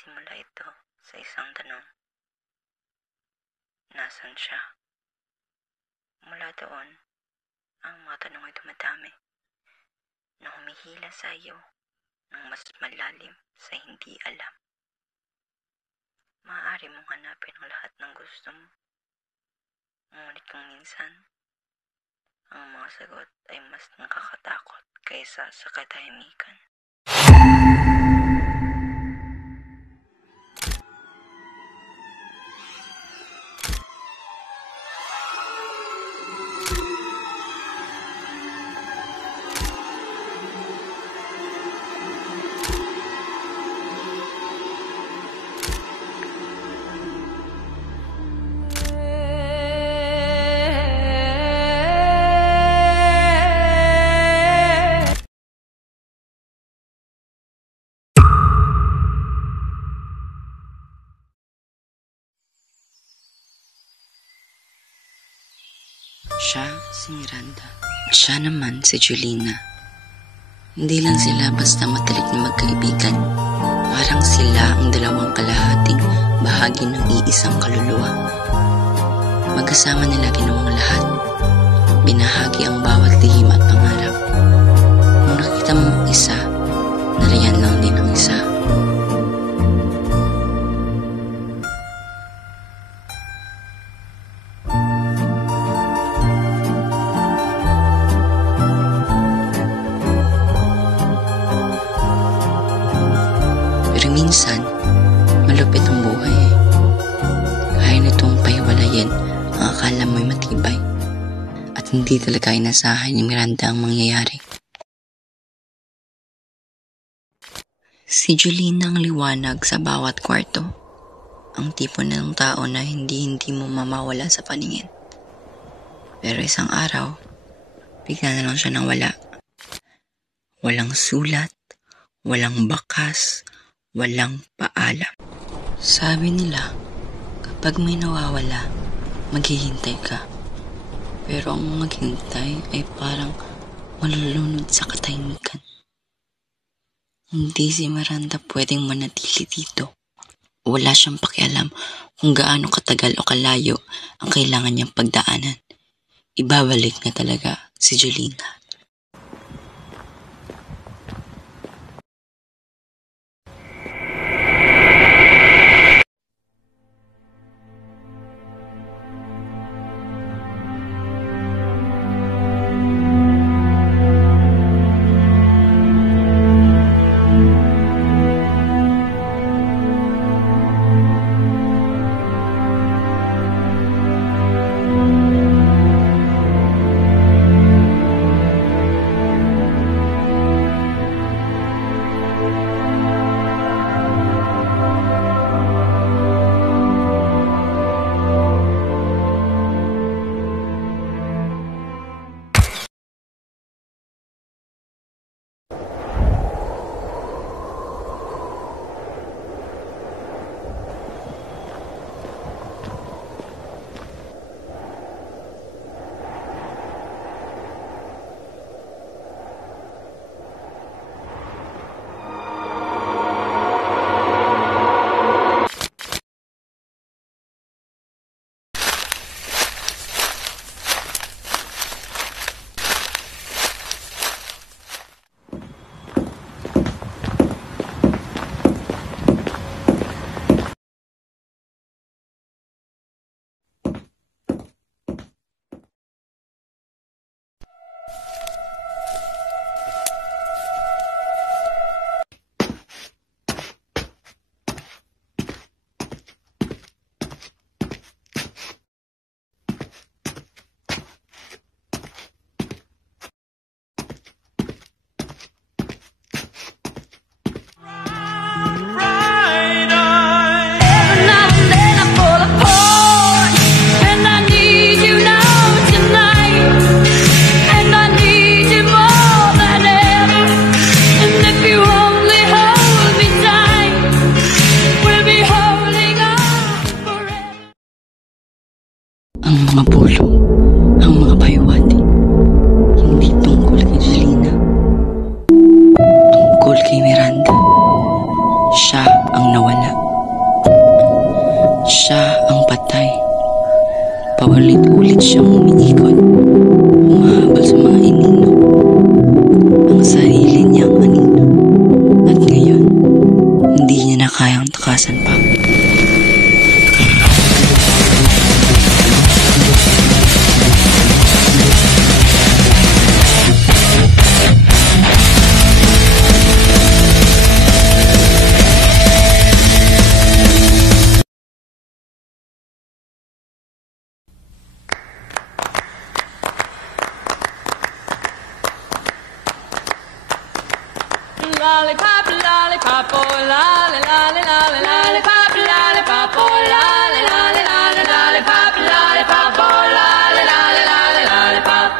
Nagsisimula ito sa isang tanong. Nasaan siya? Mula doon, ang mga tanong ay dumadami na humihila sa iyo ng mas malalim sa hindi alam. Maaari mong hanapin ang lahat ng gusto mo. Ngunit kung minsan, ang mga sagot ay mas nakakatakot kaysa sa katahimikan. Siya si Miranda. Siya naman si Julina. Hindi lang sila basta matalik na magkaibigan. Parang sila ang dalawang kalahating bahagi ng iisang kaluluwa. Magkasama nila ginawang lahat. Binahagi ang bawat lihim at pangarap. Kung nakita mo ang isa, nariyan lang din ang isa. Minsan, malupit ang buhay eh. Kaya nitong pahiwalayin ang akala mo'y matibay at hindi talaga inasahan ni Miranda ang mangyayari. Si Julina ang liwanag sa bawat kwarto. Ang tipo ng tao na hindi mo mamawala sa paningin. Pero isang araw, bigla na lang siya nang wala. Walang sulat, walang bakas, walang paalam. Sabi nila, kapag may nawawala, maghihintay ka. Pero ang maghintay ay parang malulunod sa katahimikan. Hindi si Miranda pwedeng manatili dito. Wala siyang pakialam kung gaano katagal o kalayo ang kailangan niyang pagdaanan. Ibabalik na talaga si Julina. siya ang patay. Paulit-ulit siyang umiikot, humahabol sa mga anino, ang sarili niyang anino. At ngayon, hindi niya na kayang takasan pa. Lollipop, lollipop, oh, lolly, lolly, lolly, lollipop, lollipop, oh, lolly, lolly, lolly, lollipop, lollipop, oh, lolly, lolly, lolly, lollipop.